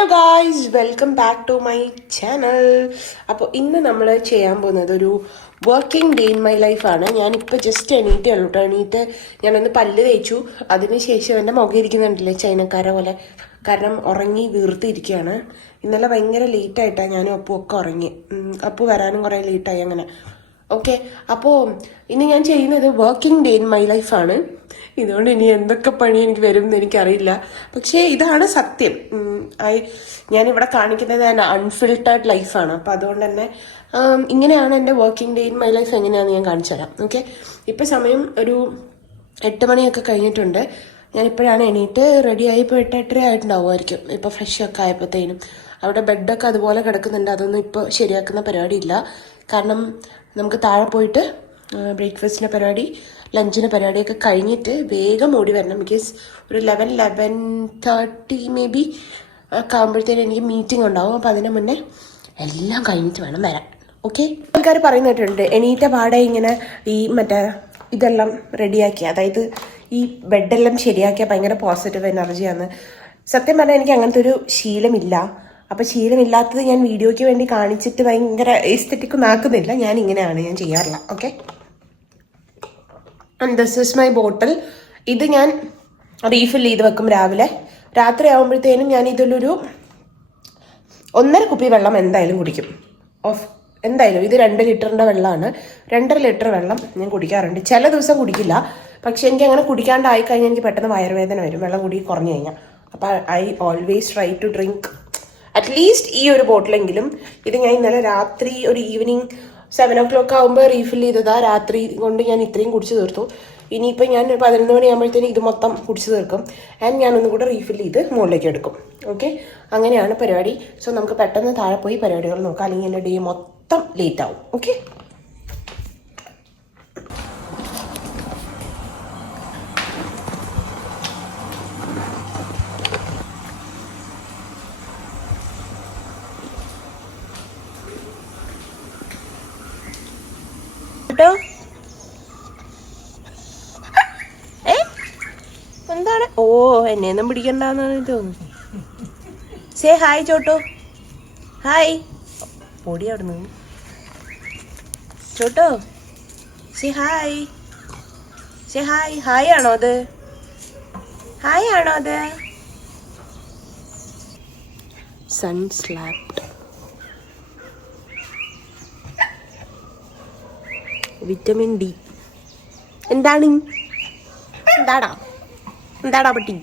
Hello guys welcome back to my channel അപ്പോൾ ഇന്ന് നമ്മൾ ചെയ്യാൻ പോകുന്നത് ഒരു വർക്കിംഗ് ഡേ ഇൻ മൈ ലൈഫാണ് ഞാനിപ്പോൾ ജസ്റ്റ് എണീറ്റേ ഉള്ളൂ കേട്ടോ എണീറ്റ് ഞാനൊന്ന് പല്ല് തേച്ചു. അതിനുശേഷം എന്റെ മുഖം ഇരിക്കുന്നുണ്ടല്ലേ ചൈനക്കാരെ പോലെ. കാരണം ഉറങ്ങി വീർത്തിരിക്കുകയാണ്. ഇന്നലെ ഭയങ്കര ലേറ്റായിട്ടാണ് ഞാനും അപ്പു ഒക്കെ ഉറങ്ങി. അപ്പു വരാനും കുറേ ലേറ്റായി അങ്ങനെ. ഓക്കെ അപ്പോൾ ഇന്ന് ഞാൻ ചെയ്യുന്നത് വർക്കിംഗ് ഡേ ഇൻ മൈ ലൈഫാണ് ഇതുകൊണ്ട് ഇനി എന്തൊക്കെ പണി എനിക്ക് വരും എന്ന് എനിക്കറിയില്ല. പക്ഷേ ഇതാണ് സത്യം. ഐ ഞാനിവിടെ കാണിക്കുന്നത് എന്റെ അൺഫിൽട്ടേർഡ് ലൈഫാണ് അപ്പോൾ അതുകൊണ്ട് തന്നെ ഇങ്ങനെയാണ് എന്റെ working day in my life എങ്ങനെയാണെന്ന് ഞാൻ കാണിച്ചു തരാം. ഓക്കെ ഇപ്പോൾ സമയം ഒരു എട്ട് മണിയൊക്കെ കഴിഞ്ഞിട്ടുണ്ട്. ഞാൻ ഇപ്പോഴാണ് എണീറ്റ് റെഡി ആയി ഇപ്പോൾ എട്ട് എട്ടര ആയിട്ടുണ്ടാവുമായിരിക്കും. ഇപ്പോൾ ഫ്രഷ് ഒക്കെ ആയപ്പോഴത്തേനും അവിടെ ബെഡൊക്കെ അതുപോലെ കിടക്കുന്നുണ്ട്. അതൊന്നും ഇപ്പോൾ ശരിയാക്കുന്ന പരിപാടിയില്ല. കാരണം നമുക്ക് താഴെ പോയിട്ട് ബ്രേക്ക്ഫാസ്റ്റിന്റെ പരിപാടി ലഞ്ചിന്റെ പരിപാടിയൊക്കെ കഴിഞ്ഞിട്ട് വേഗം ഓടി വരണം. ബിക്കോസ് ഒരു eleven eleven thirty maybe ഒക്കെ ആകുമ്പോഴത്തേനും എനിക്ക് മീറ്റിംഗ് ഉണ്ടാവും. അപ്പോൾ അതിന് മുന്നേ എല്ലാം കഴിഞ്ഞിട്ട് വേണം വരാൻ. ഓക്കെ ആൾക്കാർ പറയുന്നിട്ടുണ്ട് എണീറ്റ പാടെ ഇങ്ങനെ ഈ മറ്റേ ഇതെല്ലാം റെഡിയാക്കി അതായത് ഈ ബെഡെല്ലാം ശരിയാക്കിയാൽ ഭയങ്കര പോസിറ്റീവ് എനർജിയാണ് സത്യം പറഞ്ഞാൽ എനിക്ക് അങ്ങനത്തെ ഒരു ശീലമില്ല. അപ്പോൾ ശീലമില്ലാത്തത് ഞാൻ വീഡിയോയ്ക്ക് വേണ്ടി കാണിച്ചിട്ട് ഭയങ്കര എസ്തെറ്റിക് ആക്കുന്നില്ല. ഞാൻ ഇങ്ങനെയാണ് ഞാൻ ചെയ്യാറില്ല okay and this is my bottle ഇത് ഞാൻ റീഫിൽ ചെയ്ത് വെക്കും രാവിലെ. രാത്രി ആകുമ്പോഴത്തേനും ഞാൻ ഇതിലൊരു ഒന്നര കുപ്പി വെള്ളം എന്തായാലും കുടിക്കും. ഓഫ് എന്തായാലും ഇത് രണ്ട് ലിറ്ററിന്റെ വെള്ളമാണ്. രണ്ടര ലിറ്റർ വെള്ളം ഞാൻ കുടിക്കാറുണ്ട്. ചില ദിവസം കുടിക്കില്ല. പക്ഷെ എനിക്ക് അങ്ങനെ കുടിക്കാണ്ടായി കഴിഞ്ഞാൽ എനിക്ക് പെട്ടെന്ന് വയറുവേദന വരും. വെള്ളം കുടി കുറഞ്ഞു കഴിഞ്ഞാൽ. അപ്പോൾ I always try to drink at least ഈ ഒരു ബോട്ടിലെങ്കിലും ഇത് ഞാൻ ഇന്നലെ രാത്രി ഒരു ഈവനിങ് സെവൻ ഓ ക്ലോക്ക് ആകുമ്പോൾ റീഫിൽ ചെയ്തതാ. രാത്രി കൊണ്ട് ഞാൻ ഇത്രയും കുടിച്ച് തീർത്തു. ഇനിയിപ്പോൾ ഞാൻ പതിനൊന്ന് മണിയാകുമ്പോഴത്തേനും ഇത് മൊത്തം കുടിച്ച് തീർക്കും. ആൻഡ് ഞാൻ ഒന്നും കൂടെ റീഫിൽ ചെയ്ത് മുകളിലേക്ക് എടുക്കും. ഓക്കെ അങ്ങനെയാണ് പരിപാടി. സോ നമുക്ക് പെട്ടെന്ന് താഴെ പോയി പരിപാടികൾ നോക്കാം. അല്ലെങ്കിൽ എന്റെ ഡേ മൊത്തം ലേറ്റ് ആവും. ഓക്കെ കേട്ടോ? ഏ? എന്താണ്? ഓ എന്നെയൊന്നും പിടിക്കണ്ടെന്നാണ് തോന്നുന്നു. Say hi Chotto. ഹായ്. പൊടി അവിടെ നിന്ന് Chotto say hi. Say hi. Hi ആണോ അത്? ഹായ് ആണോ അത്? സൺ സ്ലാപ്ഡ് വിറ്റമിൻ ഡി എന്താണ്? എന്താടാ? എന്താടാ പട്ടി?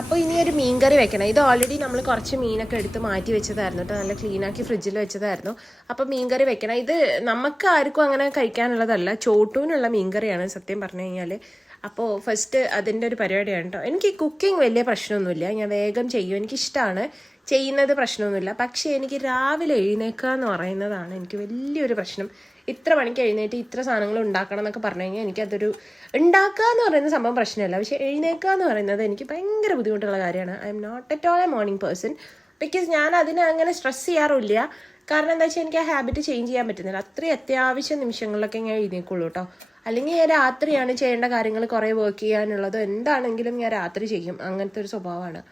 അപ്പോൾ ഇനി ഒരു മീൻ കറി വെക്കണം. ഇത് ഓൾറെഡി നമ്മൾ കുറച്ച് മീനൊക്കെ എടുത്ത് മാറ്റി വെച്ചതായിരുന്നു കേട്ടോ നല്ല ക്ലീനാക്കി ഫ്രിഡ്ജിൽ വെച്ചതായിരുന്നു. അപ്പോൾ മീൻ കറി വെക്കണം. ഇത് നമുക്ക് ആർക്കും അങ്ങനെ കഴിക്കാനുള്ളതല്ല. ചോട്ടൂനുള്ള മീൻ കറിയാണ് സത്യം പറഞ്ഞു കഴിഞ്ഞാൽ അപ്പോൾ ഫസ്റ്റ് അതിന്റെ ഒരു പരിപാടിയാണ് കേട്ടോ എനിക്ക് കുക്കിംഗ് വലിയ പ്രശ്നമൊന്നുമില്ല. ഞാൻ വേഗം ചെയ്യും. എനിക്കിഷ്ടമാണ് ചെയ്യുന്നത് പ്രശ്നമൊന്നുമില്ല. പക്ഷേ എനിക്ക് രാവിലെ എഴുന്നേക്കുക എന്ന് പറയുന്നതാണ് എനിക്ക് വലിയൊരു പ്രശ്നം. ഇത്ര മണിക്ക് എഴുന്നേറ്റ് ഇത്ര സാധനങ്ങൾ ഉണ്ടാക്കണം എന്നൊക്കെ പറഞ്ഞു കഴിഞ്ഞാൽ എനിക്കതൊരു ഉണ്ടാക്കുക എന്ന് പറയുന്ന സംഭവം പ്രശ്നമല്ല. പക്ഷേ എഴുന്നേക്കുക എന്ന് പറയുന്നത് എനിക്ക് ഭയങ്കര ബുദ്ധിമുട്ടുള്ള കാര്യമാണ്. I'm not at all a morning person because ഞാൻ അതിനെ അങ്ങനെ സ്ട്രെസ് ചെയ്യാറില്ല കാരണം എന്താ വെച്ചാൽ എനിക്ക് ആ ഹാബിറ്റ് ചേഞ്ച് ചെയ്യാൻ പറ്റുന്നില്ല. അത്രയും അത്യാവശ്യ നിമിഷങ്ങളിലൊക്കെ ഞാൻ എഴുന്നേക്കുള്ളൂ കേട്ടോ. അല്ലെങ്കിൽ ഞാൻ രാത്രിയാണ് ചെയ്യേണ്ട കാര്യങ്ങൾ കുറേ വർക്ക് ചെയ്യാനുള്ളത്. എന്താണെങ്കിലും ഞാൻ രാത്രി ചെയ്യും. അങ്ങനത്തെ ഒരു സ്വഭാവമാണ്.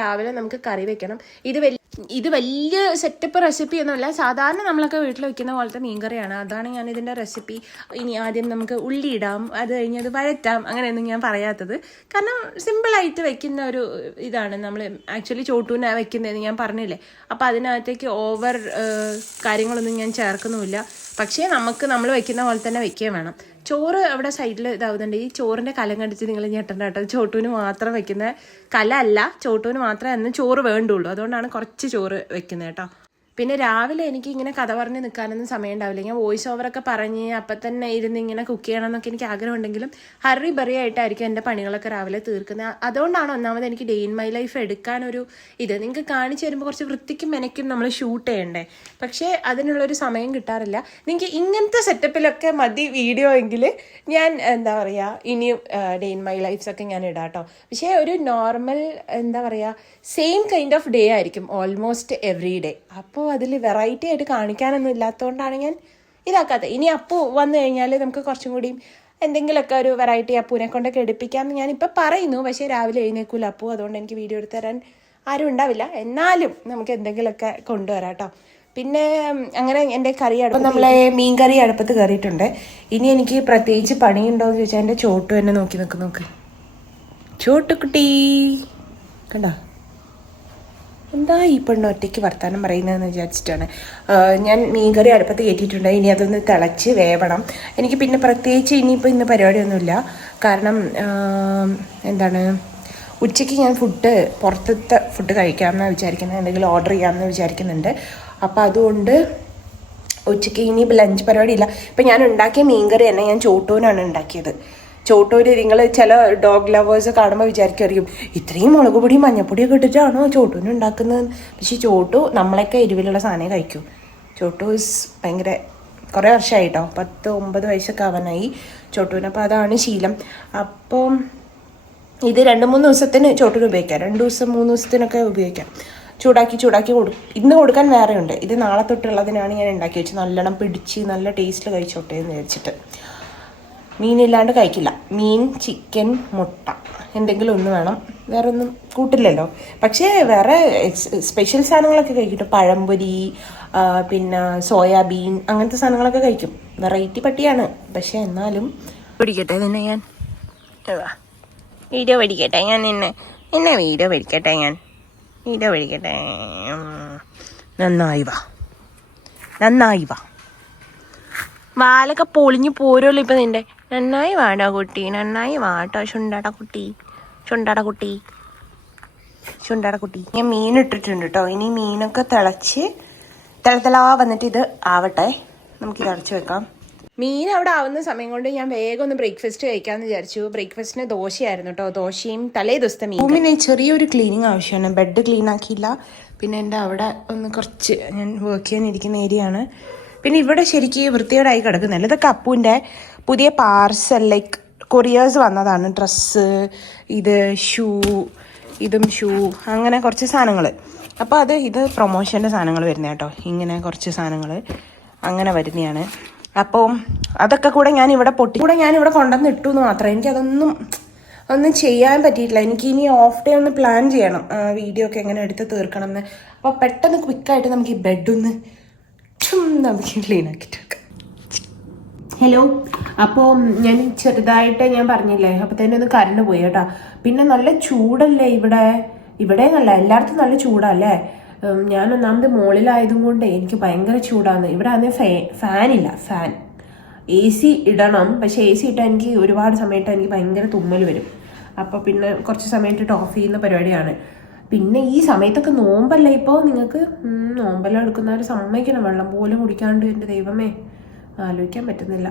രാവിലെ നമുക്ക് കറി വെക്കണം. ഇത് വലിയ ഇത് വലിയ സെറ്റപ്പ് റെസിപ്പി ഒന്നുമല്ല. സാധാരണ നമ്മളൊക്കെ വീട്ടിൽ വെക്കുന്ന പോലത്തെ മീൻകറിയാണ്. അതാണ് ഞാൻ ഇതിന്റെ റെസിപ്പി ഇനി ആദ്യം നമുക്ക് ഉള്ളി ഇടാം. അത് കഴിഞ്ഞ് അത് വഴറ്റാം. അങ്ങനെയൊന്നും ഞാൻ പറയാത്തത്. കാരണം സിമ്പിളായിട്ട് വെക്കുന്ന ഒരു ഇതാണ്. നമ്മൾ ആക്ച്വലി ചോട്ടൂന വെക്കുന്നതെന്ന് ഞാൻ പറഞ്ഞില്ലേ? അപ്പോൾ അതിനകത്തേക്ക് ഓവർ കാര്യങ്ങളൊന്നും ഞാൻ ചേർക്കുന്നുമില്ല. പക്ഷേ നമുക്ക് നമ്മൾ വെക്കുന്ന പോലെ തന്നെ വെക്കുകയും വേണം. ചോറ് അവിടെ സൈഡിൽ ഇതാവുന്നുണ്ട്. ഈ ചോറിന്റെ കലം കണ്ടിച്ച് നിങ്ങൾ ഞെട്ടണ്ട കേട്ടോ. ചോട്ടൂന് മാത്രം വെക്കുന്ന കല അല്ല ചോട്ടൂന് മാത്രമേ അന്ന് ചോറ് വേണ്ടുള്ളൂ. അതുകൊണ്ടാണ് കുറച്ച് ചോറ് വെക്കുന്നത് കേട്ടോ. പിന്നെ രാവിലെ എനിക്ക് ഇങ്ങനെ കഥ പറഞ്ഞ് നിൽക്കാനൊന്നും സമയം ഉണ്ടാവില്ല ഞാൻ വോയിസ് ഓവറൊക്കെ പറഞ്ഞ് അപ്പം തന്നെ ഇരുന്ന് ഇങ്ങനെ കുക്ക് ചെയ്യണം എന്നൊക്കെ എനിക്ക് ആഗ്രഹമുണ്ടെങ്കിലും ഹറി ബറി ആയിട്ടായിരിക്കും എന്റെ പണികളൊക്കെ രാവിലെ തീർക്കുന്നത്. അതുകൊണ്ടാണ് ഒന്നാമത് എനിക്ക് ഡേ ഇൻ മൈ ലൈഫ് എടുക്കാനൊരു ഇത്. നിങ്ങൾക്ക് കാണിച്ചു തരുമ്പോൾ കുറച്ച് വൃത്തിക്കും മെനയ്ക്കും നമ്മൾ ഷൂട്ട് ചെയ്യണ്ടേ. പക്ഷേ അതിനുള്ളൊരു സമയം കിട്ടാറില്ല. നിങ്ങൾക്ക് ഇങ്ങനത്തെ സെറ്റപ്പിലൊക്കെ മതി വീഡിയോ എങ്കിൽ ഞാൻ എന്താ പറയുക ഇനിയും ഡേ ഇൻ മൈ ലൈഫ്സൊക്കെ ഞാൻ ഇടാം കേട്ടോ പക്ഷേ ഒരു നോർമൽ എന്താ പറയുക സെയിം കൈൻഡ് ഓഫ് ഡേ ആയിരിക്കും ഓൾമോസ്റ്റ് എവറി ഡേ അപ്പോൾ അതിൽ വെറൈറ്റി ആയിട്ട് കാണിക്കാനൊന്നും ഇല്ലാത്തതുകൊണ്ടാണ് ഞാൻ ഇതാക്കാത്തത്. ഇനി അപ്പു വന്നു കഴിഞ്ഞാൽ നമുക്ക് കുറച്ചും കൂടി എന്തെങ്കിലുമൊക്കെ ഒരു വെറൈറ്റി അപ്പൂനെ കൊണ്ടൊക്കെ എടുപ്പിക്കാമെന്ന് ഞാനിപ്പോൾ പറയുന്നു. പക്ഷേ രാവിലെ എഴുന്നേക്കൂല അപ്പു. അതുകൊണ്ട് എനിക്ക് വീഡിയോ എടുത്ത് തരാൻ ആരും ഉണ്ടാവില്ല. എന്നാലും നമുക്ക് എന്തെങ്കിലുമൊക്കെ കൊണ്ടുവരാം കേട്ടോ. പിന്നെ അങ്ങനെ എന്റെ കറി അടുപ്പ് നമ്മളെ മീൻ കറി അടുപ്പത്ത് കയറിയിട്ടുണ്ട്. ഇനി എനിക്ക് പ്രത്യേകിച്ച് പണിയുണ്ടോ എന്ന് ചോദിച്ചാൽ എന്റെ ചോട്ടു എന്നെ നോക്കി നിൽക്കുന്നു നോക്ക്. ചോട്ടുക്കുട്ടി കണ്ടോ? എന്താ ഈ പെണ്ണ് ഒറ്റയ്ക്ക് വർത്താനം പറയുന്നതെന്ന് വിചാരിച്ചിട്ടാണ്? ഞാൻ മീൻകറി അടുപ്പത്ത് കയറ്റിയിട്ടുണ്ട്. ഇനി അതൊന്ന് തിളച്ച് വേവണം. എനിക്ക് പിന്നെ പ്രത്യേകിച്ച് ഇനിയിപ്പോൾ ഇന്ന് പരിപാടിയൊന്നുമില്ല. കാരണം എന്താണ് ഉച്ചയ്ക്ക് ഞാൻ ഫുഡ് പുറത്തത്തെ ഫുഡ് കഴിക്കാമെന്നാണ് വിചാരിക്കുന്നത്. എന്തെങ്കിലും ഓർഡർ ചെയ്യാമെന്ന് വിചാരിക്കുന്നുണ്ട്. അപ്പോൾ അതുകൊണ്ട് ഉച്ചയ്ക്ക് ഇനി ലഞ്ച് പരിപാടിയില്ല. ഇപ്പം ഞാൻ ഉണ്ടാക്കിയ മീൻകറി തന്നെ ഞാൻ ചോട്ടൂനാണ് ഉണ്ടാക്കിയത്. ചോട്ടൂര് നിങ്ങൾ ചില ഡോഗ് ലവേഴ്സ് കാണുമ്പോൾ വിചാരിക്കുമായിരിക്കും ഇത്രയും മുളക് പൊടിയും മഞ്ഞപ്പൊടിയൊക്കെ ഇട്ടിട്ടാണോ ചോട്ടൂന് ഉണ്ടാക്കുന്നത്? പക്ഷേ ചോട്ടു നമ്മളൊക്കെ എരിവിലുള്ള സാധനം കഴിക്കും. ചോട്ടൂസ് ഭയങ്കര കുറേ വർഷമായിട്ടോ പത്ത് ഒമ്പത് വയസ്സൊക്കെ ആവാനായി ചോട്ടൂന്. അപ്പോൾ അതാണ് ശീലം. അപ്പം ഇത് രണ്ട് മൂന്ന് ദിവസത്തിന് ചോട്ടൂന് ഉപയോഗിക്കാം. രണ്ട് ദിവസം മൂന്ന് ദിവസത്തിനൊക്കെ ഉപയോഗിക്കാം. ചൂടാക്കി ചൂടാക്കി കൊടു ഇന്ന് കൊടുക്കാൻ വേറെ ഉണ്ട് ഇത് നാളെ തൊട്ടുള്ളതിനാണ് ഞാൻ ഉണ്ടാക്കി വെച്ചത്. നല്ലോണം പിടിച്ച് നല്ല ടേസ്റ്റിൽ കഴിച്ചോട്ടെ എന്ന് വിചാരിച്ചിട്ട്. മീനില്ലാണ്ട് കഴിക്കില്ല. മീൻ ചിക്കൻ മുട്ട. എന്തെങ്കിലും ഒന്ന് വേണം. വേറെ ഒന്നും കൂട്ടില്ലല്ലോ. പക്ഷേ വേറെ സ്പെഷ്യൽ സാധനങ്ങളൊക്കെ കഴിക്കും. പഴംപൊരി പിന്നെ സോയാബീൻ അങ്ങനത്തെ സാധനങ്ങളൊക്കെ കഴിക്കും. വെറൈറ്റി പട്ടിയാണ്. പക്ഷെ എന്നാലും പിടിക്കട്ടെ നിന്നെ ഞാൻ. വീഡിയോ പഠിക്കട്ടെ ഞാൻ നിന്നെ. നിന്നെ വീഡിയോ പഠിക്കട്ടെ ഞാൻ. വീഡിയോ പഠിക്കട്ടെ നന്നായി വാ. നന്നായി വാ. വാലൊക്കെ പൊളിഞ്ഞു പോരുമല്ലോ ഇപ്പൊ നിന്റെ. നന്നായി വാടാ കുട്ടി നന്നായി വാട്ടോ. ചുണ്ടാട കുട്ടി ചുണ്ടാട കുട്ടി ചുണ്ടാട കുട്ടി. ഞാൻ മീൻ ഇട്ടിട്ടുണ്ട് കേട്ടോ ഇനി മീനൊക്കെ തിളച്ച് തിളത്തിലാ വന്നിട്ട് ഇത് ആവട്ടെ. നമുക്ക് ഇത് അടച്ചു വെക്കാം. മീൻ അവിടെ ആവുന്ന സമയം കൊണ്ട് ഞാൻ വേഗം ഒന്ന് ബ്രേക്ക്ഫാസ്റ്റ് കഴിക്കാമെന്ന് വിചാരിച്ചു. ബ്രേക്ക്ഫാസ്റ്റിന് ദോശയായിരുന്നു കേട്ടോ ദോശയും തലേ ദിവസത്തെ മീൻ. റൂമിന് ചെറിയൊരു ക്ലീനിങ് ആവശ്യമാണ്. ബെഡ് ക്ലീൻ ആക്കിയില്ല. പിന്നെ എന്റെ അവിടെ ഒന്ന് കുറച്ച് ഞാൻ വർക്ക് ചെയ്യാനിരിക്കുന്ന ഏരിയ ആണ്. പിന്നെ ഇവിടെ ശരിക്കും വൃത്തികേടായി കിടക്കുന്നില്ല. ഇതൊക്കെ അപ്പൂന്റെ പുതിയ പാർസൽ ലൈക്ക് കൊറിയേഴ്സ് വന്നതാണ്. ഡ്രസ്സ് ഇത് ഷൂ ഇതും ഷൂ അങ്ങനെ കുറച്ച് സാധനങ്ങൾ അപ്പോൾ അത് ഇത് പ്രൊമോഷന്റെ സാധനങ്ങൾ വരുന്ന കേട്ടോ. ഇങ്ങനെ കുറച്ച് സാധനങ്ങൾ അങ്ങനെ വരുന്നതാണ് അപ്പോൾ അതൊക്കെ കൂടെ ഞാൻ ഇവിടെ പൊട്ടി കൂടെ ഞാൻ ഇവിടെ കൊണ്ടുവന്ന് ഇട്ടു എന്ന് മാത്രം എനിക്കതൊന്നും ഒന്നും ചെയ്യാൻ പറ്റിയിട്ടില്ല. എനിക്ക് ഇനി ഓഫ് ഡേ ഒന്ന് പ്ലാൻ ചെയ്യണം. വീഡിയോ ഒക്കെ എങ്ങനെ എടുത്ത് തീർക്കണം എന്ന് അപ്പോൾ പെട്ടെന്ന് ക്വിക്കായിട്ട് നമുക്ക് ഈ ബെഡൊന്ന് നമുക്ക് ക്ലീൻ ആക്കിയിട്ട് ഹലോ അപ്പോൾ ഞാൻ ചെറുതായിട്ട് ഞാൻ പറഞ്ഞില്ലേ തന്നെ ഒന്ന് കരണ്ട് പോയി കേട്ടോ. പിന്നെ നല്ല ചൂടല്ലേ ഇവിടെ? ഇവിടെ നല്ല എല്ലായിടത്തും നല്ല ചൂടല്ലേ? ഞാൻ ഒന്നാമത് മുകളിലായതും കൊണ്ട് എനിക്ക് ഭയങ്കര ചൂടാണ്. ഇവിടെ ആണെങ്കിൽ ഫേ ഫാനില്ല ഫാൻ. എ സി ഇടണം പക്ഷേ എ സി ഇട്ടാൽ എനിക്ക് ഒരുപാട് സമയത്ത് എനിക്ക് ഭയങ്കര തുമ്മൽ വരും. അപ്പോൾ പിന്നെ കുറച്ച് സമയത്തിട്ട് ഓഫ് ചെയ്യുന്ന പരിപാടിയാണ്. പിന്നെ ഈ സമയത്തൊക്കെ നോമ്പല്ല ഇപ്പോൾ നിങ്ങൾക്ക്? നോമ്പെല്ലാം എടുക്കുന്നവർ സമ്മതിക്കണം. വെള്ളം പോലും കുടിക്കാണ്ട് എന്റെ ദൈവമേ. ആലോചിക്കാൻ പറ്റുന്നില്ല.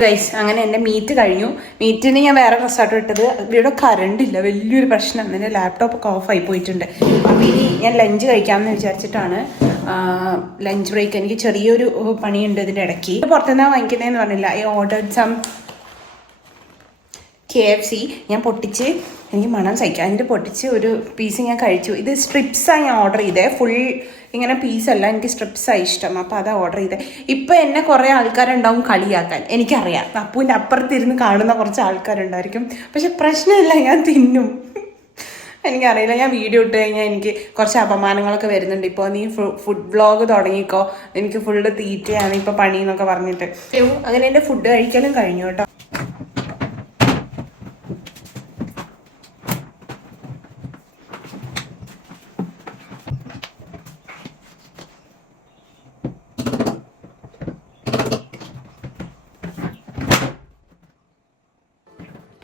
ഗൈസ് അങ്ങനെ എന്റെ മീറ്റ് കഴിഞ്ഞു. മീറ്റിന് ഞാൻ വേറെ ഡ്രസ്സായിട്ട് ഇട്ടത്. ഇവിടെ കറണ്ട് ഇല്ല. വലിയൊരു പ്രശ്നമാണ് എന്റെ ലാപ്ടോപ്പ് ഒക്കെ ഓഫായി പോയിട്ടുണ്ട്. അപ്പോൾ ഇനി ഞാൻ ലഞ്ച് കഴിക്കാമെന്ന് വിചാരിച്ചിട്ടാണ് ലഞ്ച് ബ്രേക്ക് എനിക്ക് ചെറിയൊരു പണിയുണ്ട് ഇതിന്റെ ഇടയ്ക്ക്. പുറത്തുനിന്നാണ് വാങ്ങിക്കുന്നതെന്ന് പറഞ്ഞില്ല. I order some K F C ഞാൻ പൊട്ടിച്ച് എനിക്ക് മണം സഹിക്കാം അതിന്റെ പൊട്ടിച്ച് ഒരു പീസ് ഞാൻ കഴിച്ചു. ഇത് സ്ട്രിപ്സാണ് ഞാൻ ഓർഡർ ചെയ്തേ. ഫുൾ ഇങ്ങനെ പീസല്ല എനിക്ക് സ്ട്രിപ്സാണ് ഇഷ്ടം. അപ്പോൾ അതാ ഓർഡർ ചെയ്തത് ഇപ്പോൾ എന്നെ കുറേ ആൾക്കാരുണ്ടാവും കളിയാക്കാൻ. എനിക്കറിയാം. അപ്പൂന്റെ അപ്പുറത്തിരുന്ന് കാണുന്ന കുറച്ച് ആൾക്കാരുണ്ടായിരിക്കും. പക്ഷെ പ്രശ്നമില്ല. ഞാൻ തിന്നും. എനിക്കറിയില്ല. ഞാൻ വീഡിയോ ഇട്ട് കഴിഞ്ഞാൽ എനിക്ക് കുറച്ച് അപമാനങ്ങളൊക്കെ വരുന്നുണ്ട്. ഇപ്പോൾ നീ ഫുഡ് ബ്ലോഗ് തുടങ്ങിക്കോ. എനിക്ക് ഫുള്ള് തീറ്റയാണ് ഇപ്പോൾ പണി എന്നൊക്കെ പറഞ്ഞിട്ട്. അങ്ങനെ എന്റെ ഫുഡ് കഴിക്കലും കഴിഞ്ഞു കേട്ടോ.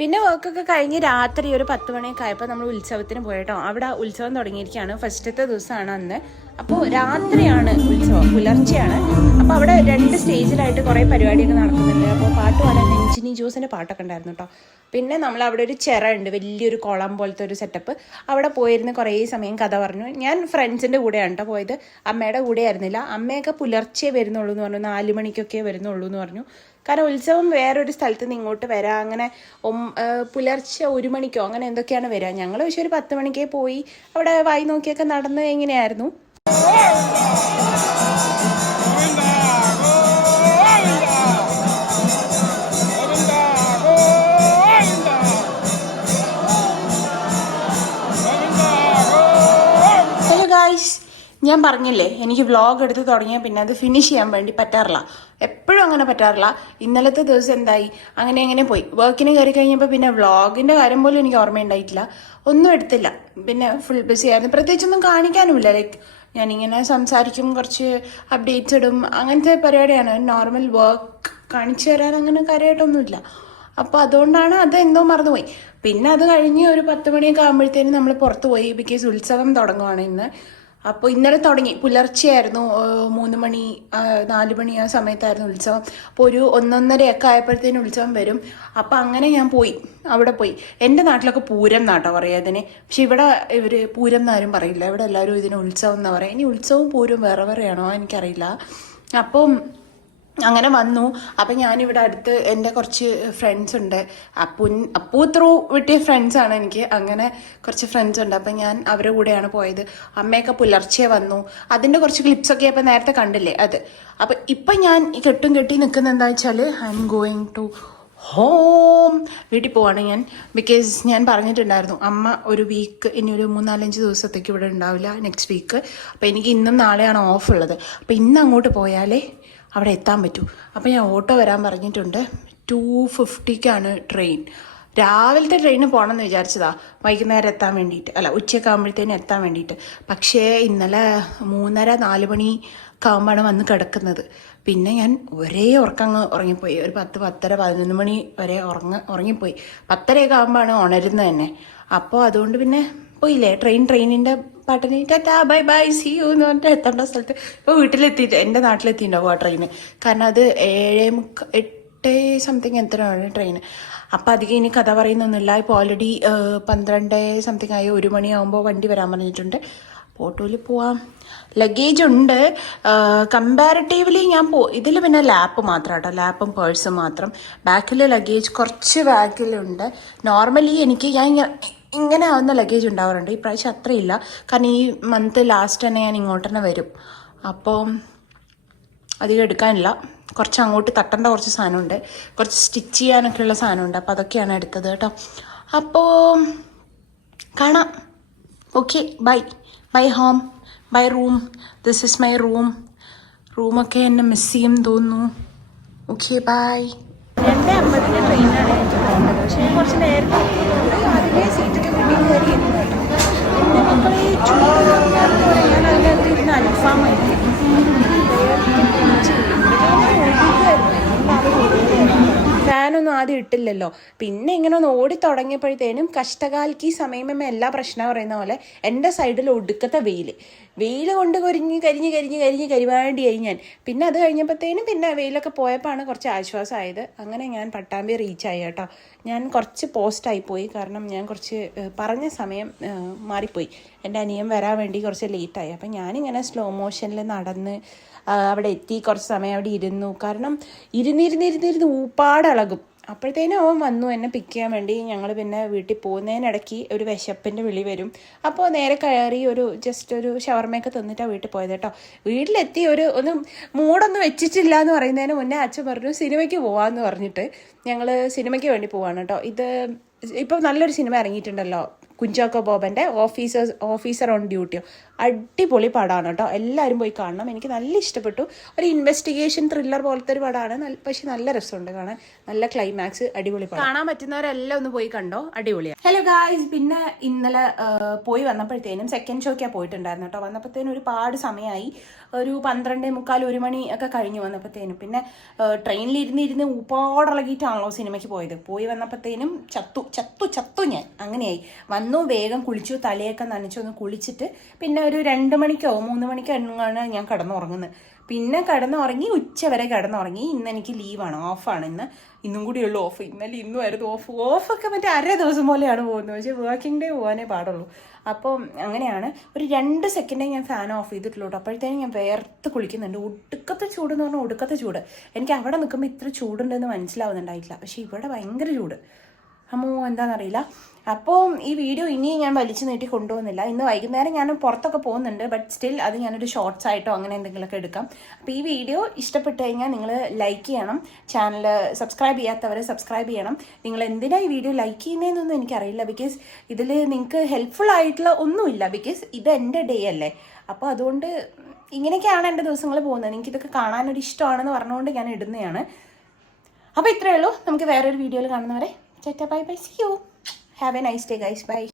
പിന്നെ വർക്കൊക്കെ കഴിഞ്ഞ് രാത്രി ഒരു പത്ത് മണിയൊക്കെ ആയപ്പോൾ നമ്മൾ ഉത്സവത്തിന് പോയിട്ടോ. അവിടെ ഉത്സവം തുടങ്ങിയിരിക്കുകയാണ്. ഫസ്റ്റത്തെ ദിവസമാണ് അന്ന്. അപ്പോൾ രാത്രിയാണ് ഉത്സവം. പുലർച്ചെയാണ്. അപ്പോൾ അവിടെ രണ്ട് സ്റ്റേജിലായിട്ട് കുറേ പരിപാടിയൊക്കെ നടക്കുന്നുണ്ട്. അപ്പോൾ പാട്ട് പാടാൻ നെഞ്ചിനി ജോസിന്റെ പാട്ടൊക്കെ ഉണ്ടായിരുന്നു കേട്ടോ പിന്നെ നമ്മൾ അവിടെ ഒരു ചിറ ഉണ്ട് വലിയൊരു കുളം പോലത്തെ ഒരു സെറ്റപ്പ് അവിടെ പോയിരുന്ന് കുറേ സമയം കഥ പറഞ്ഞു. ഞാൻ ഫ്രണ്ട്സിന്റെ കൂടെയാണ് കേട്ടോ പോയത്. അമ്മയുടെ കൂടെ ആയിരുന്നില്ല. അമ്മയൊക്കെ പുലർച്ചെ വരുന്നുള്ളൂ എന്ന് പറഞ്ഞു. നാല് മണിക്കൊക്കെ വരുന്നുള്ളൂ എന്ന് പറഞ്ഞു. കാരണം ഉത്സവം വേറൊരു സ്ഥലത്ത് നിന്ന് ഇങ്ങോട്ട് വരാം. അങ്ങനെ പുലർച്ചെ ഒരു മണിക്കോ അങ്ങനെ എന്തൊക്കെയാണ് വരിക ഞങ്ങൾ പക്ഷെ ഒരു പത്ത് മണിക്കേ പോയി. അവിടെ വായി നോക്കിയൊക്കെ നടന്ന് എങ്ങനെയായിരുന്നു? ഞാൻ പറഞ്ഞില്ലേ എനിക്ക് വ്ളോഗ് എടുത്ത് തുടങ്ങിയാൽ പിന്നെ അത് ഫിനിഷ് ചെയ്യാൻ വേണ്ടി പറ്റാറില്ല. എപ്പോഴും അങ്ങനെ പറ്റാറില്ല. ഇന്നലത്തെ ദിവസം എന്തായി? അങ്ങനെ അങ്ങനെ പോയി. വർക്കിന് കയറി കഴിഞ്ഞപ്പോൾ പിന്നെ വ്ളോഗിന്റെ കാര്യം പോലും എനിക്ക് ഓർമ്മയുണ്ടായിട്ടില്ല. ഒന്നും എടുത്തില്ല. പിന്നെ ഫുൾ ബിസി ആയിരുന്നു. പ്രത്യേകിച്ചൊന്നും കാണിക്കാനുമില്ല. ലൈക്ക് ഞാനിങ്ങനെ സംസാരിക്കും കുറച്ച് അപ്ഡേറ്റ്സ് ഇടും. അങ്ങനത്തെ പരിപാടിയാണ്. നോർമൽ വർക്ക് കാണിച്ചു തരാൻ അങ്ങനെ കാര്യമായിട്ടൊന്നുമില്ല അപ്പോൾ അതുകൊണ്ടാണ് അത് എന്തോ മറന്നുപോയി. പിന്നെ അത് കഴിഞ്ഞ് ഒരു പത്ത് മണിയൊക്കെ ആകുമ്പോഴത്തേനും നമ്മൾ പുറത്ത് പോയി. ബിക്കോസ് ഉത്സവം തുടങ്ങുവാണ് ഇന്ന്. അപ്പോൾ ഇന്നലെ തുടങ്ങി. പുലർച്ചെയായിരുന്നു മൂന്ന് മണി നാല് മണി ആ സമയത്തായിരുന്നു ഉത്സവം. അപ്പോൾ ഒരു ഒന്നൊന്നരയൊക്കെ ആയപ്പോഴത്തേനും ഉത്സവം വരും. അപ്പോൾ അങ്ങനെ ഞാൻ പോയി. അവിടെ പോയി. എന്റെ നാട്ടിലൊക്കെ പൂരം നാട്ടോ പറയുക ഇതിന്. പക്ഷെ ഇവിടെ ഇവർ പൂരം എന്നാരും പറയില്ല. ഇവിടെ എല്ലാവരും ഇതിന് ഉത്സവം എന്നാ പറയുക ഇനി ഉത്സവവും പൂരവും വേറെ വേറെയാണോ എനിക്കറിയില്ല. അപ്പം അങ്ങനെ വന്നു. അപ്പം ഞാനിവിടെ അടുത്ത് എന്റെ കുറച്ച് ഫ്രണ്ട്സ് ഉണ്ട്. അപ്പു അപ്പു ത്രൂ വിട്ടിയ ഫ്രണ്ട്സാണ് എനിക്ക്. അങ്ങനെ കുറച്ച് ഫ്രണ്ട്സ് ഉണ്ട്. അപ്പം ഞാൻ അവരുടെ കൂടെയാണ് പോയത്. അമ്മയൊക്കെ പുലർച്ചെ വന്നു. അതിന്റെ കുറച്ച് ക്ലിപ്സൊക്കെ അപ്പം നേരത്തെ കണ്ടില്ലേ? അത്. അപ്പം ഇപ്പം ഞാൻ കെട്ടും കെട്ടി നിൽക്കുന്നത് എന്താ വെച്ചാൽ I'm going to home വീട്ടിൽ പോവാണ് ഞാൻ. ബിക്കോസ് ഞാൻ പറഞ്ഞിട്ടുണ്ടായിരുന്നു അമ്മ ഒരു വീക്ക് ഇനി ഒരു മൂന്നാലഞ്ച് ദിവസത്തേക്ക് ഇവിടെ ഉണ്ടാവില്ല നെക്സ്റ്റ് വീക്ക് അപ്പോൾ എനിക്ക് ഇന്നും നാളെയാണ് ഓഫ് ഉള്ളത്. അപ്പോൾ ഇന്ന് അങ്ങോട്ട് പോയാലേ അവിടെ എത്താൻ പറ്റൂ. അപ്പോൾ ഞാൻ ഓട്ടോ വരാൻ പറഞ്ഞിട്ടുണ്ട്. ടു ഫിഫ്റ്റിക്കാണ് ട്രെയിൻ രാവിലത്തെ ട്രെയിന് പോകണമെന്ന് വിചാരിച്ചതാ. വൈകുന്നേരം എത്താൻ വേണ്ടിയിട്ട്. അല്ല ഉച്ചയൊക്കെ ആകുമ്പോഴത്തേനും എത്താൻ വേണ്ടിയിട്ട്. പക്ഷേ ഇന്നലെ മൂന്നര നാല് മണി ആകുമ്പോഴാണ് വന്ന് കിടക്കുന്നത്. പിന്നെ ഞാൻ ഒരേ ഉറക്കങ്ങ് ഉറങ്ങിപ്പോയി. ഒരു പത്ത് പത്തര പതിനൊന്ന് മണി വരെ ഉറങ്ങ ഉറങ്ങിപ്പോയി. പത്തരയൊക്കെ ആകുമ്പോഴാണ് ഉണരുന്നത് തന്നെ. അപ്പോൾ അതുകൊണ്ട് പിന്നെ പോയില്ലേ? ട്രെയിൻ ട്രെയിനിന്റെ പാട്ടിന് tata bye bye see you എന്ന് പറഞ്ഞിട്ട് എത്തേണ്ട സ്ഥലത്ത്. ഇപ്പോൾ വീട്ടിലെത്തിയിട്ട് എന്റെ നാട്ടിലെത്തിയിട്ടുണ്ടാവും ആ ട്രെയിന് കാരണം അത് ഏഴേ മുക്ക എട്ട് സംതിങ് എത്രയാണ് ട്രെയിൻ അപ്പം അധികം ഇനി കഥ പറയുന്നൊന്നുമില്ല. ഇപ്പോൾ ഓൾറെഡി പന്ത്രണ്ട് സംതിങ് ആയി ഒരു മണിയാകുമ്പോൾ വണ്ടി വരാൻ പറഞ്ഞിട്ടുണ്ട്. ഓട്ടോയിൽ പോവാം. ലഗേജ് ഉണ്ട്. കമ്പാരിറ്റീവ്ലി ഞാൻ പോ ഇതിൽ പിന്നെ ലാപ്പ് മാത്രം കേട്ടോ ലാപ്പും പേഴ്സും മാത്രം. ബാക്കിൽ ലഗേജ് കുറച്ച് ബാക്കിലുണ്ട്. നോർമലി എനിക്ക് ഞാൻ ഇങ്ങനെ ആവുന്ന ലഗേജ് ഉണ്ടാവാറുണ്ട്. ഈ പ്രാവശ്യം അത്രയില്ല. കാരണം ഈ മന്ത് ലാസ്റ്റ് തന്നെ ഞാൻ ഇങ്ങോട്ട് തന്നെ വരും. അപ്പോൾ അധികം എടുക്കാനില്ല. കുറച്ച് അങ്ങോട്ട് തട്ടേണ്ട കുറച്ച് സാധനമുണ്ട്. കുറച്ച് സ്റ്റിച്ച് ചെയ്യാനൊക്കെ ഉള്ള സാധനമുണ്ട്. അപ്പോൾ അതൊക്കെയാണ് എടുത്തത് കേട്ടോ. അപ്പോൾ കാണാം. Okay bye bye home bye room this is my room റൂമൊക്കെ എന്നെ മിസ് ചെയ്യും തോന്നുന്നു. ഓക്കെ ബൈ രണ്ട് അമ്പതിന്റെ ട്രെയിനാണ് എനിക്ക് പോകേണ്ടത്. പക്ഷേ കുറച്ച് നേരത്തെ അതിലേ സീറ്റൊക്കെ കിട്ടി കയറി ഇരുന്നു കേട്ടോ എന്റെ മക്കളെ ഈ ചൂട് ഞാൻ ഞാൻ അതിനകത്ത് ആദ്യം ഇട്ടില്ലല്ലോ. പിന്നെ ഇങ്ങനെ ഒന്ന് ഓടി തുടങ്ങിയപ്പോഴത്തേനും കഷ്ടകാലിക്ക് ഈ സമയമേ എല്ലാ പ്രശ്നം പറയുന്ന പോലെ എന്റെ സൈഡിൽ ഒടുക്കത്തെ വെയിൽ. വെയിൽ കൊണ്ട് കൊരിഞ്ഞ് കരിഞ്ഞ് കരിഞ്ഞ് കരിഞ്ഞ് കരിവാണ്ടിയായി ഞാൻ. പിന്നെ അത് കഴിഞ്ഞപ്പോഴത്തേനും പിന്നെ വെയിലൊക്കെ പോയപ്പോഴാണ് കുറച്ച് ആശ്വാസമായത് അങ്ങനെ ഞാൻ പട്ടാമ്പി റീച്ചായി കേട്ടോ. ഞാൻ കുറച്ച് പോസ്റ്റായി പോയി. കാരണം ഞാൻ കുറച്ച് പറഞ്ഞ സമയം മാറിപ്പോയി. എന്റെ അനിയൻ വരാൻ വേണ്ടി കുറച്ച് ലേറ്റായി അപ്പം ഞാനിങ്ങനെ സ്ലോ മോഷനിൽ നടന്ന് അവിടെ എത്തി. കുറച്ച് സമയം അവിടെ ഇരുന്നു. കാരണം ഇരുന്നിരുന്നിരുന്നിരുന്ന് ഊപ്പാടിളകും അപ്പോഴത്തേനും അവൻ വന്നു എന്നെ പിക്ക് ചെയ്യാൻ വേണ്ടി. ഞങ്ങൾ പിന്നെ വീട്ടിൽ പോകുന്നതിനിടയ്ക്ക് ഒരു വിശപ്പിന്റെ വിളി വരും. അപ്പോൾ നേരെ കയറി ഒരു ജസ്റ്റ് ഒരു ഷവർമയൊക്കെ തിന്നിട്ടാണ് വീട്ടിൽ പോയത് കേട്ടോ. വീട്ടിലെത്തി ഒരു ഒന്ന് മൂടൊന്നും വെച്ചിട്ടില്ല എന്ന് പറയുന്നതിന് മുന്നേ അച്ഛൻ പറഞ്ഞു സിനിമയ്ക്ക് പോകാമെന്ന് പറഞ്ഞിട്ട് ഞങ്ങൾ സിനിമയ്ക്ക് വേണ്ടി പോവാണ് കേട്ടോ. ഇത് ഇപ്പം നല്ലൊരു സിനിമ ഇറങ്ങിയിട്ടുണ്ടല്ലോ. കുഞ്ചാക്കോ ബോബന്റെ ഓഫീസേഴ്സ് ഓഫീസർ ഓൺ ഡ്യൂട്ടിയോ അടിപൊളി പടമാണ് കേട്ടോ. എല്ലാവരും പോയി കാണണം. എനിക്ക് നല്ല ഇഷ്ടപ്പെട്ടു. ഒരു ഇൻവെസ്റ്റിഗേഷൻ ത്രില്ലർ പോലത്തെ ഒരു പടമാണ് നല്ല- പക്ഷെ നല്ല രസമുണ്ട് കാണാൻ. നല്ല ക്ലൈമാക്സ് അടിപൊളി പടം. കാണാൻ പറ്റുന്നവരെല്ലാം ഒന്ന് പോയി കണ്ടോ? അടിപൊളിയാണ് ഹലോ ഗായ്സ് പിന്നെ ഇന്നലെ പോയി വന്നപ്പോഴത്തേനും സെക്കൻഡ് ഷോക്കാണ് പോയിട്ടുണ്ടായിരുന്നു കേട്ടോ. വന്നപ്പോഴത്തേനും ഒരുപാട് സമയമായി. ഒരു പന്ത്രണ്ട് മുക്കാൽ ഒരു മണി ഒക്കെ കഴിഞ്ഞു വന്നപ്പോഴത്തേനും പിന്നെ ട്രെയിനിൽ ഇരുന്ന് ഇരുന്ന് ഉപ്പാടിളകിയിട്ടാണല്ലോ സിനിമയ്ക്ക് പോയത്. പോയി വന്നപ്പോഴത്തേനും ചത്തു ചത്തു ചത്തു ഞാൻ. അങ്ങനെയായി. വന്നു വേഗം കുളിച്ചു തലയൊക്കെ നനച്ചു ഒന്ന് കുളിച്ചിട്ട് പിന്നെ ഒരു രണ്ട് മണിക്കോ മൂന്ന് മണിക്കോ എണ്ണാണ് ഞാൻ കിടന്നുറങ്ങുന്നത് പിന്നെ കിടന്നുറങ്ങി ഉച്ച വരെ കിടന്നുറങ്ങി. ഇന്ന് എനിക്ക് ലീവാണ് ഓഫാണ്. ഇന്ന് ഇന്നും കൂടിയുള്ളൂ ഓഫ്. ഇന്നലെ ഇന്നും ആയിരുന്നു ഓഫ്. ഓഫൊക്കെ മറ്റേ അര ദിവസം പോലെയാണ് പോകുന്നത്. പക്ഷേ വർക്കിംഗ് ഡേ പോകാനേ പാടുള്ളൂ. അപ്പോൾ അങ്ങനെയാണ്. ഒരു രണ്ട് സെക്കൻഡേ ഞാൻ ഫാൻ ഓഫ് ചെയ്തിട്ടുള്ളൂ. അപ്പോഴത്തേനും ഞാൻ വേർത്ത് കുളിക്കുന്നുണ്ട്. ഒടുക്കത്തെ ചൂട് എന്ന് പറഞ്ഞാൽ ഒടുക്കത്തെ ചൂട്. എനിക്ക് അവിടെ നിൽക്കുമ്പോൾ ഇത്ര ചൂടുണ്ടെന്ന് മനസ്സിലാവുന്നുണ്ടായിട്ടില്ല. പക്ഷേ ഇവിടെ ഭയങ്കര ചൂട്. അമ്മോ എന്താണെന്നറിയില്ല അപ്പോൾ ഈ വീഡിയോ ഇനിയും ഞാൻ വലിച്ചു നീട്ടി കൊണ്ടുപോകുന്നില്ല. ഇന്ന് വൈകുന്നേരം ഞാൻ പുറത്തൊക്കെ പോകുന്നുണ്ട് ബട്ട് സ്റ്റിൽ അത് ഞാനൊരു ഷോർട്സ് ആയിട്ടോ അങ്ങനെ എന്തെങ്കിലുമൊക്കെ എടുക്കാം. അപ്പോൾ ഈ വീഡിയോ ഇഷ്ടപ്പെട്ട് കഴിഞ്ഞാൽ നിങ്ങൾ ലൈക്ക് ചെയ്യണം. ചാനൽ സബ്സ്ക്രൈബ് ചെയ്യാത്തവർ സബ്സ്ക്രൈബ് ചെയ്യണം. നിങ്ങൾ എന്തിനാണ് ഈ വീഡിയോ ലൈക്ക് ചെയ്യുന്നതെന്നൊന്നും എനിക്കറിയില്ല. ബിക്കോസ് ഇതിൽ നിങ്ങൾക്ക് ഹെൽപ്ഫുൾ ആയിട്ടുള്ള ഒന്നുമില്ല. ബിക്കോസ് ഇത് എന്റെ ഡേ അല്ലേ. അപ്പോൾ അതുകൊണ്ട് ഇങ്ങനെയൊക്കെയാണ് എന്റെ ദിവസങ്ങൾ പോകുന്നത്. എനിക്കിതൊക്കെ കാണാനൊരു ഇഷ്ടമാണെന്ന് പറഞ്ഞുകൊണ്ട് ഞാൻ ഇടുന്നതാണ്. അപ്പോൾ ഇത്രയേ ഉള്ളൂ. നമുക്ക് വേറൊരു വീഡിയോയിൽ കാണുന്നവരെ ചേട്ടാ bye bye see you have a nice day guys bye